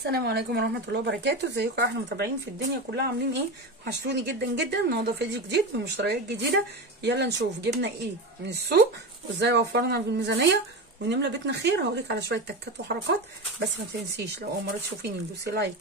السلام عليكم ورحمه الله وبركاته. ازيكم احنا متابعين في الدنيا كلها، عاملين ايه؟ وحشتوني جدا جدا. النهارده فيديو جديد ومشتريات جديده. يلا نشوف جبنا ايه من السوق وازاي وفرنا في الميزانيه ونملى بيتنا خير. هقولك على شويه تكات وحركات، بس ما تنسيش لو اول مره تشوفيني دوسي لايك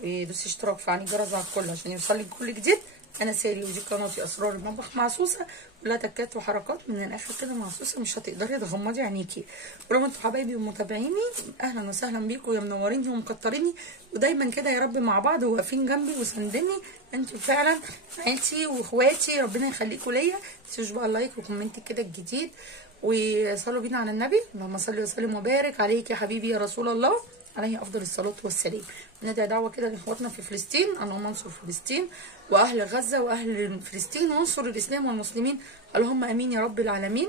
ودوسي اشتراك وفعلي الجرس على الكل عشان يوصلك كل جديد. انا ساري ودي قناتي اسرار المطبخ مع سوسه، كلها تكات وحركات من الاخر كده مع سوسه، مش هتقدري تغمضي عينيكي. ولو انتوا حبايبي ومتابعيني اهلا وسهلا بيكم يا منوريني ومكتريني، ودايما كده يا رب مع بعض وواقفين جنبي وساندني. انتوا فعلا عيلتي واخواتي، ربنا يخليكم ليا. متنسوش بقى اللايك وكومنت كده الجديد، وصلوا بينا على النبي. اللهم صل وسلم وبارك عليك يا حبيبي يا رسول الله، عليه افضل الصلاه والسلام. ندعي دعوه كده لاخواتنا في فلسطين، اللهم انصر فلسطين واهل غزه واهل فلسطين، وانصر الاسلام والمسلمين، اللهم امين يا رب العالمين.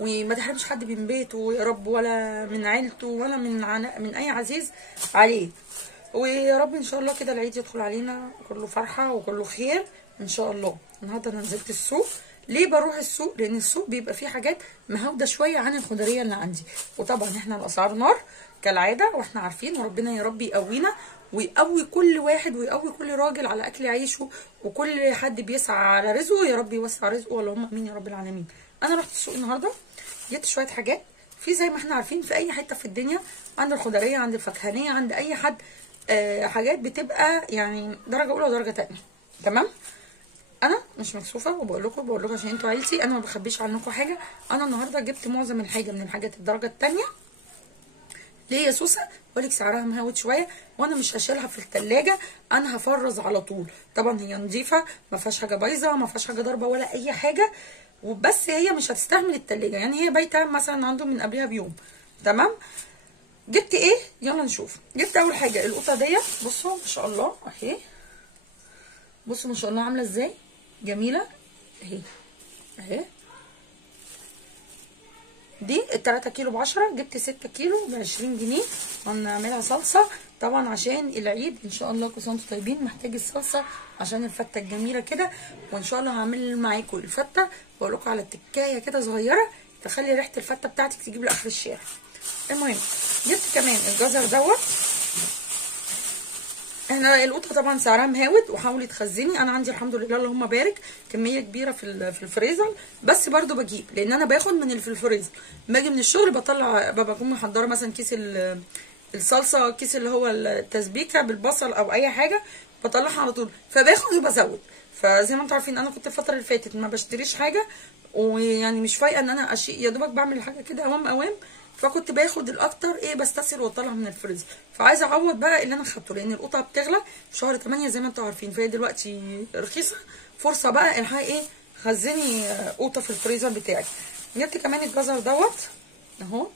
وما تحرمش حد من بيته يا رب، ولا من عيلته، ولا من اي عزيز عليه. ويا رب ان شاء الله كده العيد يدخل علينا كله فرحه وكله خير ان شاء الله. النهارده انا نزلت السوق. ليه بروح السوق؟ لان السوق بيبقى فيه حاجات مهوده شويه عن الخضريه اللي عندي، وطبعا احنا الاسعار نار كالعاده واحنا عارفين، وربنا يا رب يقوينا ويقوي كل واحد ويقوي كل راجل على اكل عيشه، وكل حد بيسعى على رزقه يا رب يوسع رزقه، اللهم امين يا رب العالمين. انا رحت السوق النهارده جبت شويه حاجات في زي ما احنا عارفين في اي حته في الدنيا، عند الخضريه عند الفكهانيه عند اي حد، حاجات بتبقى يعني درجه اولى ودرجه ثانيه. تمام. انا مش مكسوفه وبقول لكم عشان انتوا عيلتي، انا ما بخبيش عنكم حاجه. انا النهارده جبت معظم الحاجه من الحاجات الدرجه الثانيه. ليه يا سوسه؟ بقولك سعرها مهوت شويه، وانا مش هشيلها في الثلاجه، انا هفرز على طول. طبعا هي نظيفه ما فيهاش حاجه بايظه، ما فيهاش حاجه ضاربه ولا اي حاجه، وبس هي مش هتستحمل الثلاجه، يعني هي بايته مثلا عنده من قبلها بيوم. تمام. جبت ايه؟ يلا نشوف. جبت اول حاجه القطه ديت، بصوا ما شاء الله اهي، بصوا ما شاء الله عامله ازاي، جميله اهي اهي. دي ال3 كيلو ب10، جبت 6 كيلو ب20 جنيه. هنعملها صلصه طبعا عشان العيد ان شاء الله. كل سنه وانتم طيبين. محتاج الصلصه عشان الفته الجميله كده، وان شاء الله هعمل معاكم الفته واقول لكم على تكايه كده صغيره تخلي ريحه الفته بتاعتك تجيب لاخر الشارع. المهم جبت كمان الجزر دوت. احنا القطه طبعا سعرها مهاود، وحاولي تخزني. انا عندي الحمد لله اللهم بارك كميه كبيره في الفريزر، بس برضو بجيب لان انا باخد من اللي في الفريزر. باجي من الشغل بطلع، بكون محضره مثلا كيس الصلصه، كيس اللي هو التسبيكه بالبصل او اي حاجه، بطلعها على طول، فباخد وبزود. فزي ما انتم عارفين انا كنت الفتره اللي فاتت ما بشتريش حاجه، ويعني مش فايقه ان انا يا دوبك بعمل الحاجه كده اوام، فكنت باخد الاكتر ايه بستسهل واطلع من الفريزر. فعايزه اعوض بقى اللي انا خدته، لان القطه بتغلى في شهر 8 زي ما انتم عارفين، فهي دلوقتي رخيصه، فرصه بقى الحقي ايه خزني قطه في الفريزر بتاعي. جبت كمان الجزر دوت اهو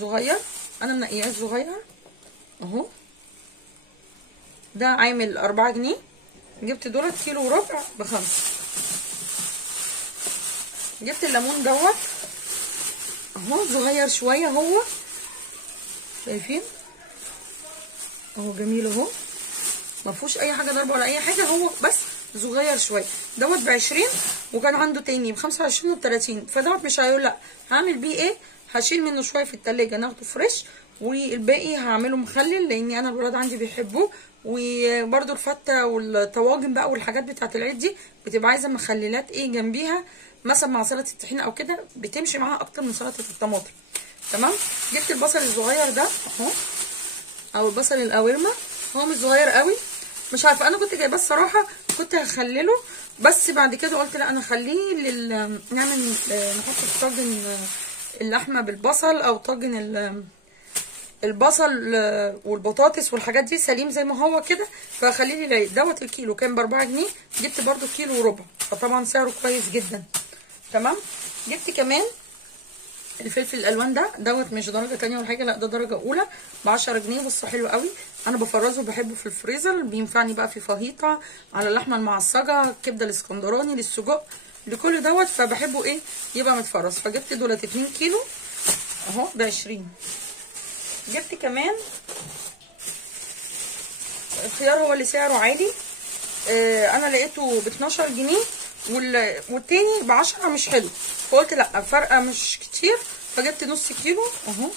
صغير، انا منقياه صغير اهو، ده عامل 4 جنيه. جبت دولت كيلو وربع ب5. جبت الليمون دوت اهو صغير شويه، هو شايفين اهو جميل اهو، ما فيهوش اي حاجه ضربه ولا اي حاجه، هو بس صغير شويه. دوت ب20، وكان عنده تاني ب25 وب30، فدوت مش هيقول لا. هعمل بيه ايه؟ هشيل منه شويه في التلاجة ناخده فريش، والباقي هعمله مخلل لاني انا الولاد عندي بيحبوه. وبرده الفته والطواجن بقى والحاجات بتاعه العيد دي بتبقى عايزه مخللات ايه جنبيها، مثلا مع سلطه الطحينه او كده بتمشي معاها اكتر من سلطه الطماطم. تمام. جبت البصل الصغير ده اهو، او البصل القوارمه، هو مش صغير قوي، مش عارفه، انا كنت جايباه الصراحه كنت هخلله، بس بعد كده قلت لا انا اخليه نعمل نحط في طاجن اللحمه بالبصل، او طاجن البصل والبطاطس والحاجات دي سليم زي ما هو كده، فخليه لي العيد. دوت الكيلو كان ب4 جنيه، جبت برده كيلو وربع، فطبعا سعره كويس جدا. تمام. جبت كمان الفلفل الالوان دوت مش درجه تانية ولا حاجه، لا ده درجه اولى ب10 جنيه. بصوا حلو قوي، انا بفرزه وبحبه في الفريزر، بينفعني بقى في فاهيتا، على اللحمه المعصجه، الكبده الاسكندراني، للسجق، لكل دوت، فبحبه ايه يبقى متفرز. فجبت دولت 2 كيلو اهو ب20. جبت كمان الخيار، هو اللي سعره عالي، انا لقيته ب12 جنيه والتاني ب10، مش حلو، فقلت لا فرقه مش كتير، فجبت نص كيلو اهو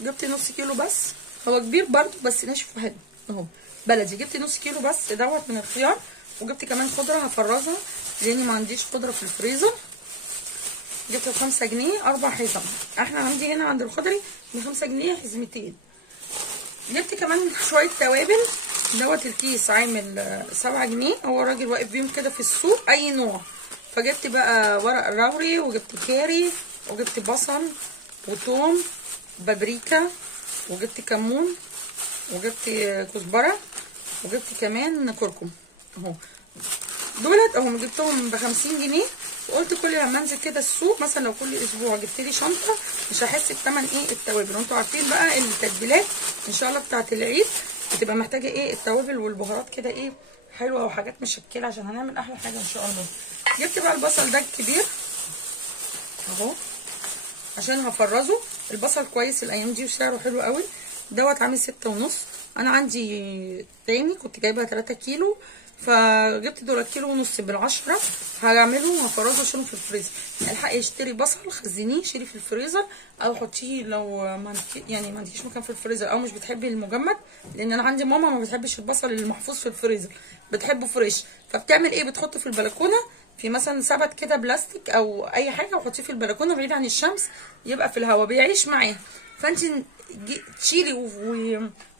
جبت نص كيلو بس، هو كبير برضو بس ناشف وحلو اهو بلدي. جبت نص كيلو بس دوت من الخيار، وجبت كمان خضره هفرزها لاني ما عنديش خضره في الفريزر. جبت ب5 جنيه 4 حزم، احنا عندي هنا عند الخضري ب5 جنيه حزمتين. جبت كمان شويه توابل، دوت الكيس عامل 7 جنيه، هو الراجل واقف بيهم كده في السوق اي نوع. فجبت بقى ورق لوري، وجبت كاري، وجبت بصل وثوم بابريكا، وجبت كمون، وجبت كزبره، وجبت كمان كركم اهو. دولت اهو جبتهم ب50 جنيه. وقلت كل لما انزل كده السوق مثلا لو كل اسبوع جبت لي شنطه مش هحس بثمن ايه التوابل. وانتوا عارفين بقى التتبيلات ان شاء الله بتاعه العيد بتبقى محتاجه ايه التوابل والبهارات كده ايه حلوه وحاجات مشكله عشان هنعمل احلى حاجه ان شاء الله. جبت بقى البصل ده الكبير اهو عشان هفرزه. البصل كويس الايام دي وسعره حلو قوي، دوت عامل 6.5. انا عندي تاني كنت جايبها 3 كيلو، فجبت دول 1.5 كيلو بال10 هعملهم وهفرزه اشيلهم في الفريزر. الحقي اشتري بصل خزنيه شيلي في الفريزر، او حطيه لو ما يعني ما عندكيش مكان في الفريزر او مش بتحبي المجمد، لان انا عندي ماما ما بتحبش البصل المحفوظ في الفريزر، بتحبه فريش. فبتعمل ايه؟ بتحطه في البلكونه في مثلا سبت كده بلاستيك او اي حاجه، وحطيه في البلكونه بعيد عن الشمس يبقى في الهواء بيعيش معاها. فانت تشيلي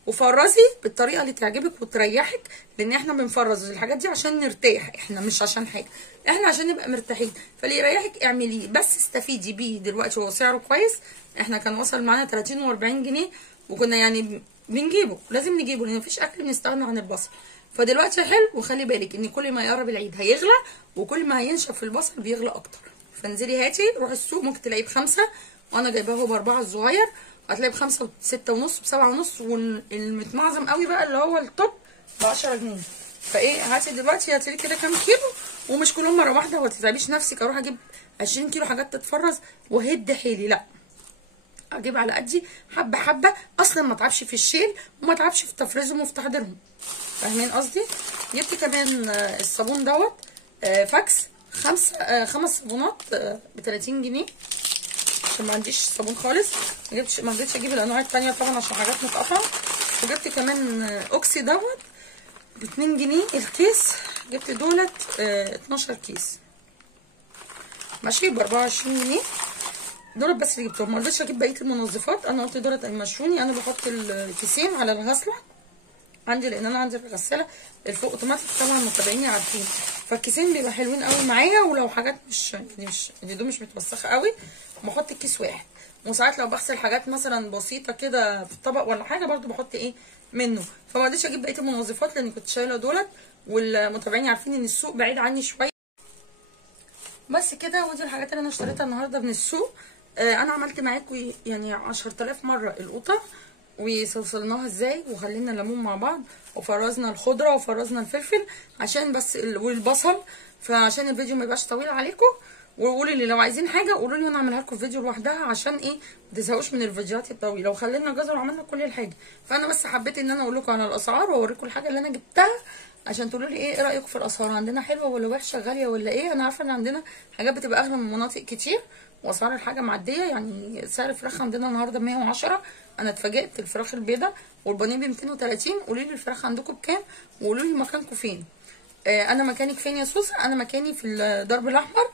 وفرزي بالطريقه اللي تعجبك وتريحك، لان احنا بنفرز الحاجات دي عشان نرتاح، احنا مش عشان حاجه، احنا عشان نبقى مرتاحين. فاللي يريحك اعمليه، بس استفيدي بيه. دلوقتي هو سعره كويس، احنا كان وصل معانا 30 و40 جنيه، وكنا يعني بنجيبه، لازم نجيبه لان مفيش اكل بنستغنى عن البصل. فدلوقتي حلو. وخلي بالك ان كل ما يقرب العيد هيغلى، وكل ما هينشف البصل بيغلى اكتر. فانزلي هاتي روحي السوق، ممكن تلاقيه ب5، وانا جايباه ب4 الصغير، هتلاقي ب5 و6.5 ب7.5، والمتمعظم قوي بقى اللي هو التوب ب10 جنيه. فايه هاتي دلوقتي، هاتي لي كده كام كيلو، ومش كلهم مره واحده وما تتعبيش نفسك اروح اجيب 20 كيلو حاجات تتفرز وهد حيلي، لا اجيب على قدي حبه حبه، اصلا ما اتعبش في الشيل وما اتعبش في تفريزهم وفي تحضيرهم. فاهمين قصدي؟ جبت كمان الصابون دوت فاكس 5 صابونات ب30 جنيه عشان ما عنديش صابون خالص. ما رضيتش اجيب الانواع التانيه طبعا عشان حاجات متقطعه. وجبت كمان اوكسي دوت ب2 جنيه الكيس، جبت دولت 12 كيس ماشي ب24 جنيه. دولت بس اللي جبتهم، ما رضيتش اجيب بقيه المنظفات، انا قلت دولت هيمشوني. انا بحط الكيسين على الغسله عندي، لان انا عندي الغساله الفوق اوتوماتيك طبعا متابعيني عارفين، فالكيسين بيبقى حلوين قوي معايا. ولو حاجات مش الهدوم مش متوسخه قوي بحط الكيس واحد. وساعات لو بغسل حاجات مثلا بسيطه كده في الطبق ولا حاجه برده بحط ايه منه. فما رضيتش اجيب بقيه المنظفات لان كنت شايله دولت، والمتابعين عارفين ان السوق بعيد عني شويه. بس كده، ودي الحاجات اللي انا اشتريتها النهارده من السوق. انا عملت معاكم يعني 10,000 مره القوطه وصلصلناها ازاي، وخلينا الليمون مع بعض، وفرزنا الخضره وفرزنا الفلفل عشان بس والبصل، فعشان الفيديو ما يبقاش طويل عليكم. وقولوا لي لو عايزين حاجه قولوا لي وانا اعملها لكم فيديو لوحدها، عشان ايه ما تزهقوش من الفيديوهات الطويله. وخلينا جزر وعملنا كل الحاجه. فانا بس حبيت ان انا اقول لكم على الاسعار واوريكم الحاجه اللي انا جبتها عشان تقولوا لي ايه رايكم في الاسعار، عندنا حلوه ولا وحشه، غاليه ولا ايه. انا عارفه ان عندنا حاجات بتبقى اغلى من مناطق كتير واسعار الحاجه معديه. يعني سعر الفراخ عندنا النهارده 110، انا اتفاجئت. الفراخ البيضاء والبانيه ب 230. قولوا لي الفراخ عندكم بكام، وقولوا لي مكانكم فين. انا مكانك فين يا سوسه؟ انا مكاني في الدرب الاحمر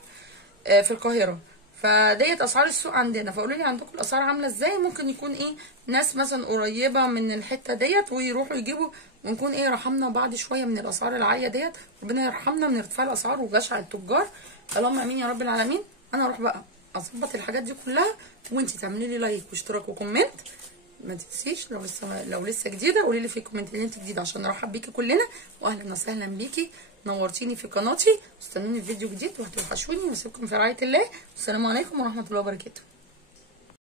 في القاهره. فديت اسعار السوق عندنا، فقولوا لي عندكم الاسعار عامله ازاي. ممكن يكون ايه ناس مثلا قريبه من الحته ديت ويروحوا يجيبوا، ونكون ايه رحمنا بعض شويه من الاسعار العاليه ديت. ربنا يرحمنا من ارتفاع الاسعار وجشع التجار، اللهم امين يا رب العالمين. انا اروح بقى اظبط الحاجات دي كلها، وانتي تعملي لي لايك واشتراك وكومنت. ما تنسيش لو لسه جديده قولي لي في الكومنت ان انت جديده عشان نرحب بيكي كلنا. واهلا وسهلا بيكي، نورتيني في قناتي. استنوني في فيديو جديد وهتوحشوني. واسيبكم في رعايه الله، والسلام عليكم ورحمه الله وبركاته.